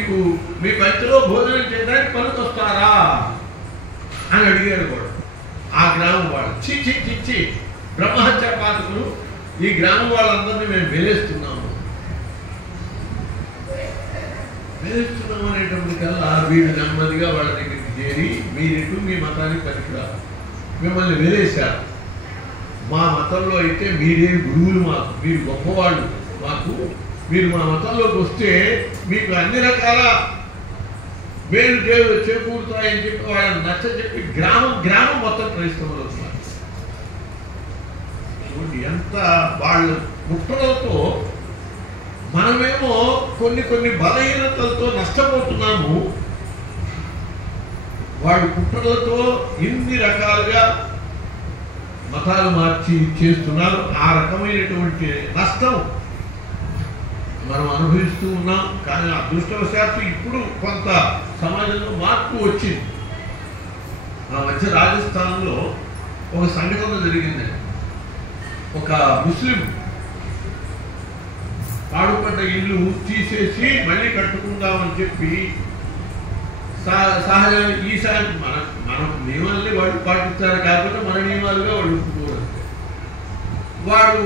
మీకు మీ మధ్యలో భోజనం చేయడానికి పనికొస్తారా అని అడిగారు కూడా ఆ గ్రామం వాళ్ళు. చి బ్రహ్మహత్య పాతకులు, ఈ గ్రామం వాళ్ళందరినీ మేము వెలేస్తున్నాము అనేటప్పటికల్లా వీడు నెమ్మదిగా వాళ్ళ దగ్గరికి చేరి మీరిటు మీ మతానికి పనికిరారు, మిమ్మల్ని వెలేశారు. మా మతంలో అయితే మీరే గురువులు, మాకు మీరు గొప్పవాళ్ళు, మాకు మీరు మా మతంలోకి వస్తే మీకు అన్ని రకాల మేలు చేకూరుతాయని చెప్పి వాళ్ళని నచ్చ చెప్పి గ్రామం మొత్తం క్రైస్తవులు వస్తున్నారు. చూడండి ఎంత వాళ్ళు కుట్రలతో, మనమేమో కొన్ని బలహీనతలతో నష్టపోతున్నాము. వాళ్ళు కుట్రలతో ఇన్ని రకాలుగా మతాలు మార్చి చేస్తున్నారు. ఆ రకమైనటువంటి నష్టం మనం అనుభవిస్తూ ఉన్నాం. కానీ అదృష్టవశాత్తు ఇప్పుడు కొంత సమాజంలో మార్పు వచ్చింది. ఆ మధ్య రాజస్థాన్లో ఒక సంఘటన జరిగింది. ఒక ముస్లిం పాడుపడ్డ ఇల్లు తీసేసి మళ్ళీ కట్టుకుందామని చెప్పి సహజంగా ఈసారి మన నియమాలని వాడు పాటిస్తారు, కాకపోతే మన నియమాలుగా వాడు ఒప్పుకోరు. వాడు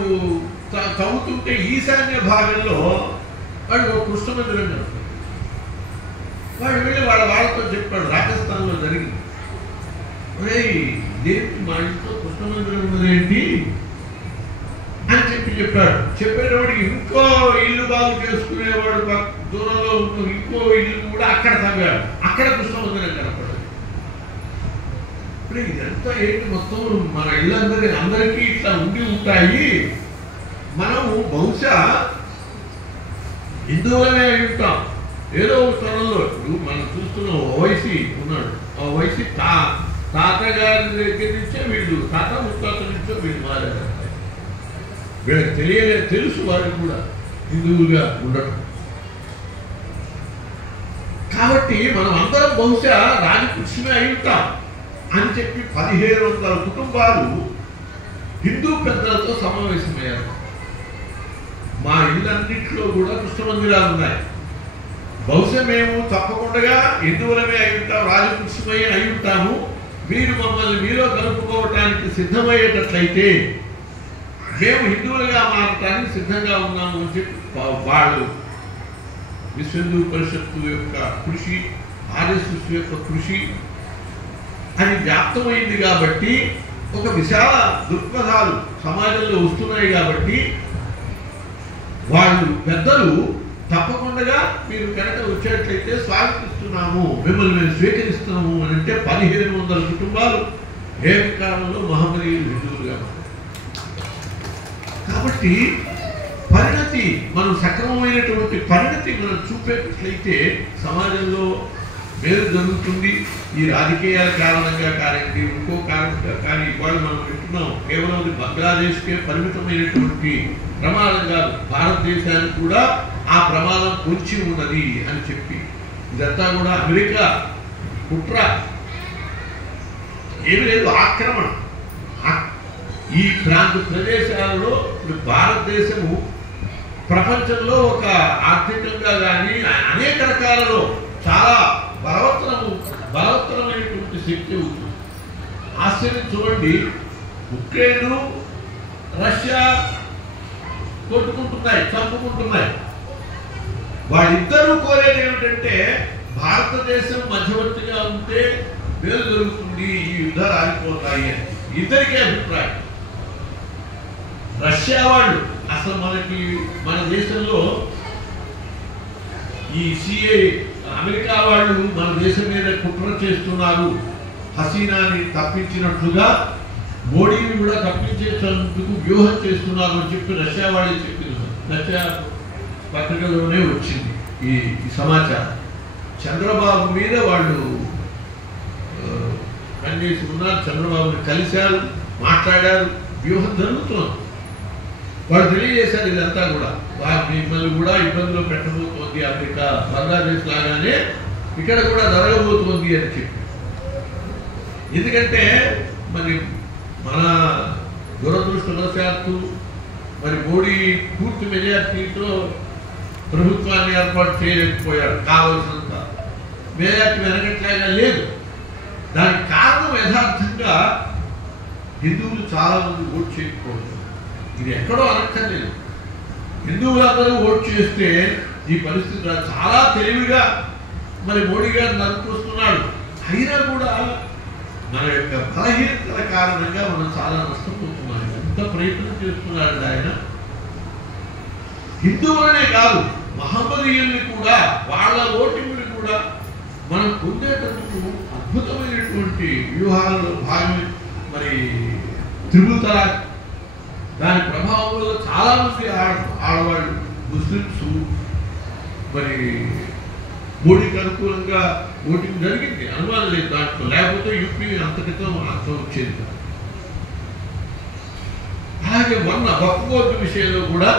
చదువుతుంటే ఈశాన్య భాగంలో వాడు ఒక కృష్ణ మందిరం కడతాడు. వాడు వెళ్ళి వాళ్ళతో చెప్పాడు, రాజస్థాన్లో జరిగింది, దేనికి మా ఇంట్లో కృష్ణ మందిరం ఉన్నదేంటి అని చెప్పాడు. చెప్పేటవాడికి ఇంకో ఇల్లు బాగు చేసుకునేవాడు దూరంలో ఉన్న ఇంకో ఇల్లు కూడా అక్కడ తగ్గాడు, అక్కడ కృష్ణ మందిరం కనపడదు. ఇప్పుడు ఇదంతా ఏంటి, మొత్తం మన అందరికీ ఇట్లా ఉండి ఉంటాయి. మనము బహుశా హిందువులనే అయి ఉంటాం ఏదో ఒక స్థలంలో. ఇప్పుడు మనం చూస్తున్న ఓవైసీ ఉన్నాడు, ఆ ఓవైసీ తాతగారి దగ్గర నుంచే వీళ్ళు, తాత ముత్తాత నుంచో వీళ్ళు మారారు. వీళ్ళకి తెలుసు వారికి కూడా హిందువులుగా ఉండటం. కాబట్టి మనం అందరం బహుశా రాజపురుషుమే అయి ఉంటాం అని చెప్పి 1700 కుటుంబాలు హిందూ పెద్దలతో సమావేశమయ్యారు. మా ఇళ్ళన్నింటిలో కూడా కృష్ణ మందిరాలు ఉన్నాయి. బహుశా మేము తప్పకుండా హిందువులమే అయి ఉంటాం, రాజపురుషుమై అయి ఉంటాము. మీరు మమ్మల్ని మీలో కలుపుకోవటానికి సిద్ధమయ్యేటట్లయితే మేము హిందువులుగా మారటానికి సిద్ధంగా ఉన్నాము అని చెప్పి వాళ్ళు విశ్వ హిందూ పరిషత్తు యొక్క కృషి, ఆర్ఎస్ఎస్ యొక్క కృషి అని వ్యాప్తమైంది. కాబట్టి ఒక విశాల దృక్పథాలు సమాజంలో వస్తున్నాయి. కాబట్టి వాళ్ళు పెద్దలు తప్పకుండా మీరు కనుక వచ్చేట్లయితే స్వాగతిస్తున్నాము, మిమ్మల్ని మేము స్వీకరిస్తున్నాము అని అంటే 1700 కుటుంబాలు ఏకకాలంలో మహమ్మదీయులు హిందువులుగా. కాబట్టి పరిణతి, మనం సక్రమమైనటువంటి పరిణతి మనం చూపేటట్లయితే సమాజంలో మేలు జరుగుతుంది. ఈ రాజకీయాల కారణంగా కానివ్వండి, ఇంకో కారణంగా కానీ ఇవాళ మనం వింటున్నాం, కేవలం బంగ్లాదేశ్కే పరిమితమైనటువంటి ప్రమాదం కాదు, భారతదేశానికి కూడా ఆ ప్రమాదం పొంచి ఉన్నది అని చెప్పి ఇదంతా కూడా అమెరికా కుట్ర ఏమి లేదు, ఆక్రమణ. ఈ ప్రాంత ప్రదేశాలలో భారతదేశము ప్రపంచంలో ఒక ఆర్థికంగా కానీ అనేక రకాలలో చాలా బలవత్తరమైనటువంటి శక్తి ఉంటుంది. ఆశ్చర్యం చూడండి, ఉక్రెయిన్ రష్యా కొట్టుకుంటున్నాయి, చంపుకుంటున్నాయి. వాళ్ళిద్దరూ కోరేది ఏమిటంటే భారతదేశం మధ్యవర్తిగా ఉంటే మేలు జరుగుతుంది, ఈ యుద్ధాలు ఆగిపోతాయి అని ఇద్దరికీ అభిప్రాయం. రష్యా వాళ్ళు అసలు మన దేశంలో ఈ సిఏ అమెరికా వాళ్ళు మన దేశం మీద కుట్ర చేస్తున్నారు, హసీనాని తప్పించినట్లుగా మోడీని కూడా తప్పించేందుకు వ్యూహం చేస్తున్నారు అని చెప్పి రష్యా వాళ్ళు చెప్పింది. రష్యా పత్రికలోనే వచ్చింది ఈ సమాచారం. చంద్రబాబు మీద వాళ్ళు పనిచేసి ఉన్నారు, చంద్రబాబుని కలిశారు, మాట్లాడారు, వ్యూహం జరుగుతున్నారు. వాళ్ళు తెలియజేశారు ఇదంతా కూడా మిమ్మల్ని కూడా ఇబ్బందిలో పెట్టబోతోంది అమెరికా, బంగ్లాదేశ్ లాగానే ఇక్కడ కూడా జరగబోతోంది అని చెప్పి. ఎందుకంటే మరి మన దురదృష్టవశాత్తు మరి మోడీ పూర్తి మెజార్టీతో ప్రభుత్వాన్ని ఏర్పాటు చేయలేకపోయాడు. కావలసినంత మేజార్టీ వెనకట్లాగా లేదు. దానికి కారణం యథార్థంగా హిందువులు చాలా మంది ఓటు చేయకపోవడం. ఇది ఎక్కడో అనక్కర్లేదు. హిందువులందరూ ఓటు చేస్తే ఈ పరిస్థితి చాలా తెలివిగా మరి మోడీ గారు నడుపుకొస్తున్నాడు. అయినా కూడా మన యొక్క బలహీనతల కారణంగా మనం చాలా నష్టపోతున్నాం. ఎంత ప్రయత్నం చేస్తున్నాడు ఆయన. హిందువులనే కాదు, మహమ్మదీయుల్ని కూడా, వాళ్ళ ఓటింగ్ని కూడా మనం పొందేటందుకు అద్భుతమైనటువంటి వ్యూహాలలో భాగమే మరి త్రిపుల్ తలాక్. దాని ప్రభావం వల్ల చాలామంది ఆడవాళ్ళు ముస్లిమ్స్ మరి మోడీకి అనుకూలంగా ఓటింగ్ జరిగింది, అనుమానం లేదు దాంట్లో. లేకపోతే యూపీ అంతటితో అర్థం వచ్చేది. అలాగే మొన్న వక్ఫ్ విషయంలో కూడా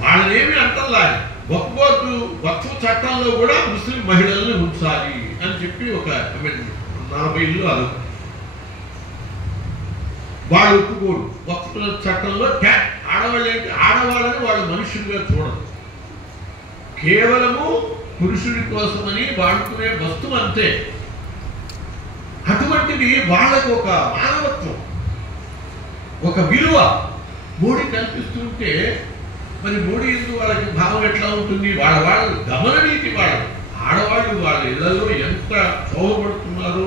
వాళ్ళనేమి అంటల్లా. వక్ఫ్ చట్టంలో కూడా ముస్లిం మహిళల్ని ఉంచాలి అని చెప్పి ఒక 40 అది వాళ్ళు ఒప్పుకోరు. వక్ఫ్ చట్టంలో ఆడవాళ్ళని వాళ్ళు మనుషులుగా చూడరు, కేవలము పురుషుడి కోసమని వాడుకునే వస్తువు అంతే. అటువంటిది వాళ్ళకు ఒక మానవత్వం, ఒక విలువ మోడీ కల్పిస్తుంటే మరి మోడీ ఎందుకు వాళ్ళకి భావం ఎట్లా ఉంటుంది? వాళ్ళు గమన నీతి. ఆడవాళ్ళు వాళ్ళ ఇళ్లలో ఎంత శోభపడుతున్నారో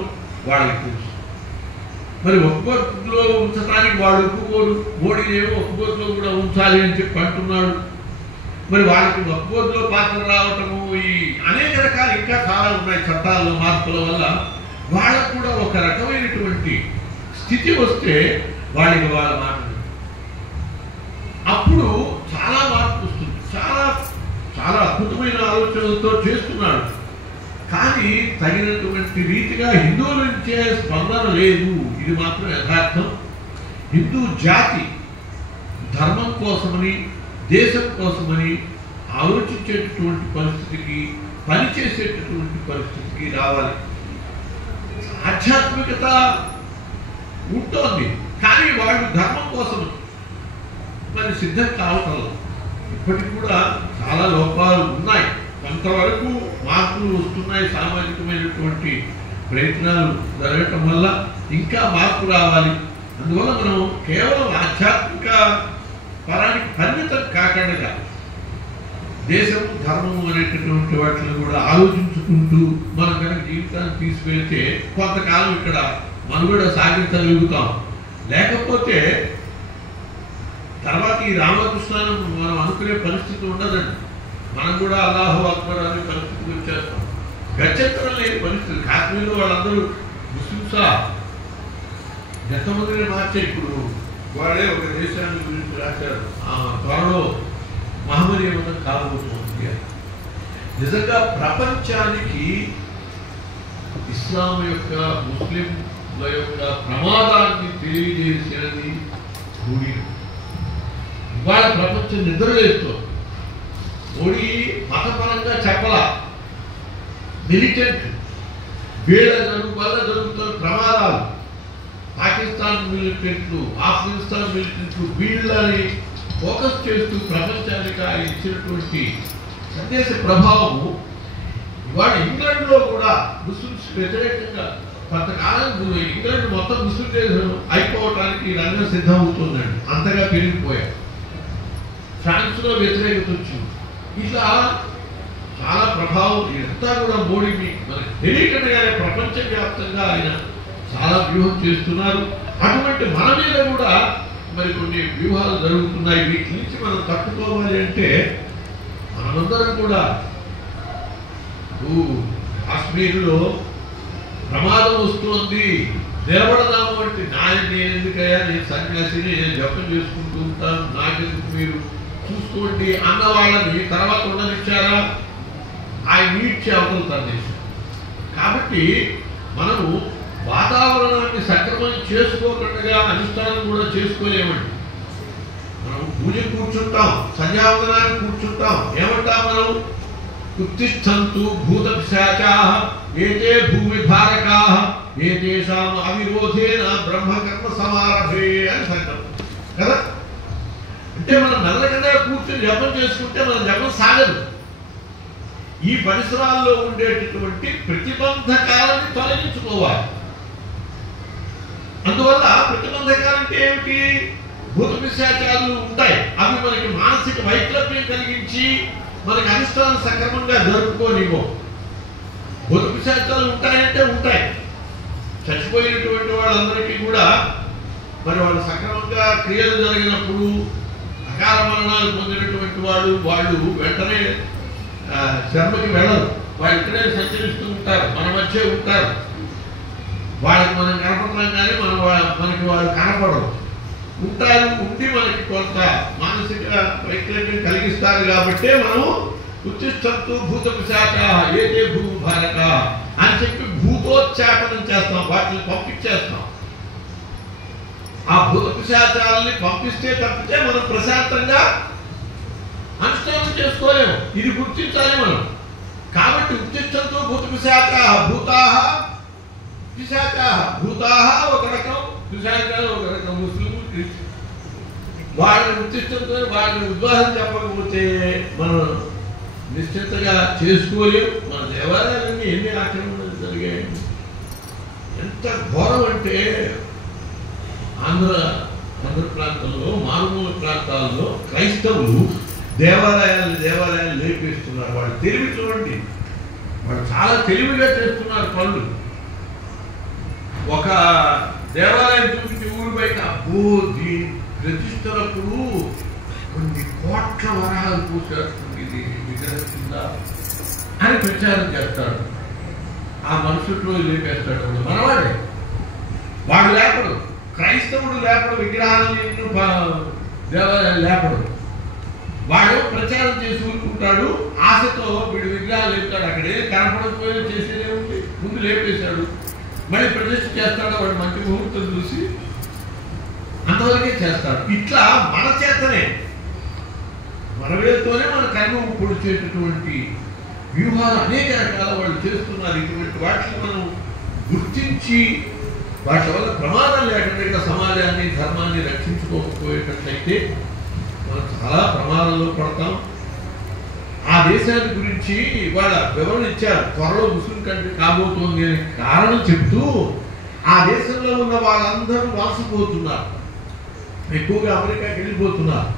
వాళ్ళకి తెలుసు. మరి ఒక్కొక్కలో ఉంచడానికి వాళ్ళు ఒప్పుకోరు. మోడీ ఏమో ఒక్కొక్కలో కూడా ఉంచాలి అని చెప్పి అంటున్నాడు. మరి వాళ్ళకి ఒక్కొక్కలో పాత్ర రావటము, ఈ అనేక రకాలు ఇంకా చాలా ఉన్నాయి చట్టాల్లో మార్పుల వల్ల. వాళ్ళకు కూడా ఒక రకమైనటువంటి స్థితి వస్తే వాళ్ళకి వాళ్ళ మాట అప్పుడు చాలా మార్పు వస్తుంది. చాలా చాలా అద్భుతమైన ఆలోచనలతో చేస్తున్నాడు. కానీ తగినటువంటి రీతిగా హిందువుల నుంచే స్పందన లేదు. ఇది మాత్రం యథార్థం. హిందూ జాతి ధర్మం కోసమని, దేశం కోసమని ఆలోచించేటటువంటి పరిస్థితికి, పనిచేసేటటువంటి పరిస్థితికి రావాలి. ఆధ్యాత్మికత ఉంటుంది, కానీ వాళ్ళు ధర్మం కోసం మరి సిద్ధం కావటం. ఇప్పటికి కూడా చాలా లోపాలు ఉన్నాయి. కొంతవరకు మార్పులు వస్తున్నాయి. సామాజికమైనటువంటి ప్రయత్నాలు జరగటం వల్ల ఇంకా మార్పు రావాలి. అందువల్ల మనం కేవలం ఆధ్యాత్మిక పరానికి పరిమితం కాకుండా దేశము, ధర్మము అనేటటువంటి వాటిని కూడా ఆలోచించుకుంటూ మనం కనుక జీవితాన్ని తీసుకెళ్తే కొంతకాలం ఇక్కడ మనుగడ సాగించగలుగుతాం. లేకపోతే తర్వాత ఈ రామకృష్ణాన్ని మనం అనుకునే పరిస్థితి ఉండదండి. మనం కూడా అల్లాహు అక్బర్ అనే పరిస్థితికి వచ్చేస్తాం. గత్యంతరం లేని పరిస్థితి. కాశ్మీర్లో వాళ్ళందరూ ముస్లింసా ఎంతమందిని మార్చే. ఇప్పుడు వాళ్ళే ఒక దేశాన్ని గురించి రాశారు, త్వరలో మహమ్మదీయ మతం కాబోతుంది. నిజంగా ప్రపంచానికి ఇస్లాం యొక్క, ముస్లింల యొక్క ప్రమాదాన్ని తెలియజేసేది మోడీ. ఇవాళ ప్రపంచం నిద్రలేస్తుంది. మోడీ మతపరంగా చెప్పలా, మిలిటెంట్ వీళ్ళ వల్ల జరుగుతున్న ప్రమాదాలు, పాకిస్తాన్ మిలిటెంట్లు, ఆఫ్ఘనిస్తాన్ మిలిటెంట్లు, వీళ్ళని ఫోకస్ చేస్తూ ప్రపంచానికి ఆయన ఇచ్చినటువంటి సందేశ ప్రభావము ఇవాళ ఇంగ్లాండ్లో కూడా ముస్లిమ్స్ వ్యతిరేకంగా కొంతకాలం ఇంగ్లాండ్ మొత్తం ముస్లిం దేశం అయిపోవటానికి రంగం సిద్ధమవుతుందండి. అంతగా పెరిగిపోయారు. ఫ్రాన్స్లో వ్యతిరేకత వచ్చింది. ఇట్లా చాలా ప్రభావం ఇదంతా కూడా మోడీని మనకు తెలియకుండానే ప్రపంచవ్యాప్తంగా ఆయన చాలా వ్యూహం చేస్తున్నారు. అటువంటి మన మీద కూడా మరి కొన్ని వ్యూహాలు జరుగుతున్నాయి. వీటి నుంచి మనం తట్టుకోవాలి అంటే మనమందరం కూడా కాశ్మీర్లో ప్రమాదం వస్తుంది, నిలబడదాము అంటే నేను ఎందుకయ్యా, నేను సన్యాసిని, నేను జపం చేసుకుంటూ ఉంటాను, నాకెందుకు మీరు చూసుకోండి అన్న వాళ్ళని తర్వాత ఉండనిచ్చారా? ఆయన నీడ్చి అవతలుతారు దేశం. కాబట్టి మనము వాతావరణాన్ని సక్రమం చేసుకోకుండా అనుష్ఠానం కూడా చేసుకోలేమండి. మనం పూజ కూర్చుంటాం, సంధ్యావందనాన్ని కూర్చుంటాం, ఏమంటాం మనం? ఉత్తిష్టంతు భూతపిశాచాః ఏతే భూమి భారకాః ఏతేషాం అవిరోధేన బ్రహ్మకర్మ సమారభే అని సంకల్పం కదా. అంటే మనం మెల్లగా కూర్చొని జపం చేసుకుంటే మన జపం సాగదు. ఈ పరిసరాల్లో ఉండేటటువంటి ప్రతిబంధకాలని తొలగించుకోవాలి. అందువల్ల ప్రతిబంధకాలంటే ఏమిటి? భూత పిశాచాలు ఉంటాయి. అవి మనకి మానసిక వైకల్యం కలిగించి మనకి అనుష్ఠానం సక్రమంగా జరుపుకోనివ్వవు. భూత పిశాచాలు ఉంటాయంటే ఉంటాయి. చచ్చిపోయినటువంటి వాళ్ళందరికీ కూడా మరి వాళ్ళు సక్రమంగా క్రియలు జరిగినప్పుడు అకాల మరణాలు పొందినటువంటి వాళ్ళు వెంటనే శర్మకి వెళ్ళరు. వాళ్ళు ఇక్కడే సంచరిస్తూ ఉంటారు, మన మధ్య ఉంటారు. వాళ్ళకి మనం కనపడతాం కానీ మనకి వాళ్ళు కనపడరు. ఉంటారు, ఉండి మనకి కొంత మానసిక వైకల్యం కలిగిస్తారు. కాబట్టే మనము ఉత్తిష్టంతో భూత పిశాచాః ఏతే భూభారకాః అని చెప్పి భూతోచ్చాటనం చేస్తాం, వాటిని పంపించేస్తాం. ఆ భూత పిశాచాలని పంపిస్తే తప్పితే మనం ప్రశాంతంగా అనుష్ఠానం చేసుకోలేము. ఇది గుర్తించాలి మనం. కాబట్టి ఉత్తిష్టంతో భూత పిశాచాః భూతాః పిశాచాః భూతాః ఒక రకం, పిశాచాలు ఒక రకం. ముస్లింలు వాళ్ళని ఉత్తిష్టంతో వాళ్ళని ఉద్వాసన చెప్పకపోతే మనం నిశ్చితగా చేసుకోలేము. మన దేవాలయాలన్నీ ఎన్ని ఆక్రమణలు జరిగాయి. ఎంత ఘోరం అంటే ఆంధ్ర ప్రాంతంలో మారుమూల ప్రాంతాల్లో క్రైస్తవులు దేవాలయాలు లేపేస్తున్నారు. వాళ్ళు తెలివి చూడండి, వాళ్ళు చాలా తెలివిగా చేస్తున్నారు పనులు. ఒక దేవాలయం చూపించి ఊరి బయట దీని ప్రతిష్టలప్పుడు కొన్ని కోట్ల వరాలు పూసేస్తుంది ఇది విగ్రహం కింద అని ప్రచారం చేస్తాడు. ఆ మనుషుల్లో లేపేస్తాడు. మనవాడే, వాడు లేపడు. క్రైస్తవుడు లేపడు, విగ్రహాన్ని దేవాలయాలు లేపడు. వాడు ప్రచారం చేసి ఊరుకుంటాడు. ఆశతో వీడు విగ్రహాలు లేపుతాడు. అక్కడే కనపడకపోయినా చేసేదే ఉంది. ముందు లేపేశాడు, మళ్ళీ ప్రతిష్ఠ చేస్తాడు. వాడు మంచి ముహూర్తం చూసి అంతవరకే చేస్తాడు. ఇట్లా మన చేతనే మన వేరుతోనే మన కర్మ పొడిచేటటువంటి వ్యూహాలు అనేక రకాల వాళ్ళు చేస్తున్నారు. ఇటువంటి వాటిని మనం గుర్తించి వాటి వల్ల ప్రమాదం లేకుండా సమాజాన్ని ధర్మాన్ని రక్షించుకోకపోయేటట్లయితే మనం చాలా ప్రమాదంలో పడతాం. ఆ దేశాన్ని గురించి వాళ్ళ వివరణ ఇచ్చారు. త్వరలో ముస్లిం కంట్రీ కాబోతోంది అనే కారణం చెప్తూ ఆ దేశంలో ఉన్న వాళ్ళందరూ వాసిపోతున్నారు, ఎక్కువగా అమెరికాకి వెళ్ళిపోతున్నారు.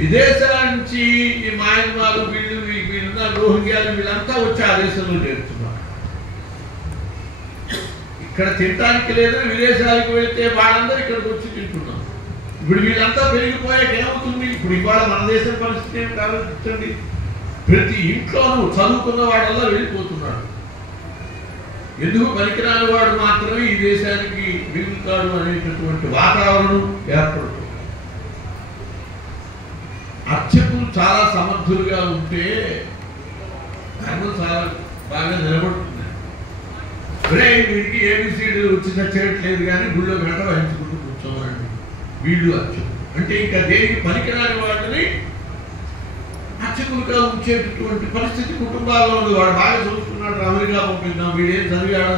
విదేశాల నుంచి ఈ మయన్మార్ వీళ్ళున్న రోహింగ్యాలు వీళ్ళంతా వచ్చి ఆ దేశంలో చేరుతున్నారు. ఇక్కడ తినడానికి లేదని విదేశాలకు వెళ్తే వాళ్ళందరూ ఇక్కడికి వచ్చి తింటున్నారు. ఇప్పుడు వీళ్ళంతా పెరిగిపోయాక ఏమవుతుంది? ఇప్పుడు ఇవాళ మన దేశం పరిస్థితి ఏమి ఆలోచించండి. ప్రతి ఇంట్లోనూ చదువుకున్న వాడల్లా వెళ్ళిపోతున్నాడు. ఎందుకు పనికిరాని వాడు మాత్రమే ఈ దేశానికి మిగులుతాడు అనేటటువంటి వాతావరణం ఏర్పడుతుంది. అర్చకులు చాలా సమర్థులుగా ఉంటే ధర్మం చాలా బాగా నిలబడుతుంది. వీడికి ఏబిసిడి వచ్చి చచ్చేయట్లేదు కానీ గుళ్ళో గంట వహించుకుంటూ కూర్చోవాలండి వీళ్ళు అర్చకులు. అంటే ఇంకా దేనికి పనికిరాని వాటిని అర్చకులుగా ఉంచేటటువంటి పరిస్థితి కుటుంబాల్లో ఉంది. వాడు బాగా చదువుకున్నాడు, అమెరికా పంపిద్దాం, వీడేం చదివాడు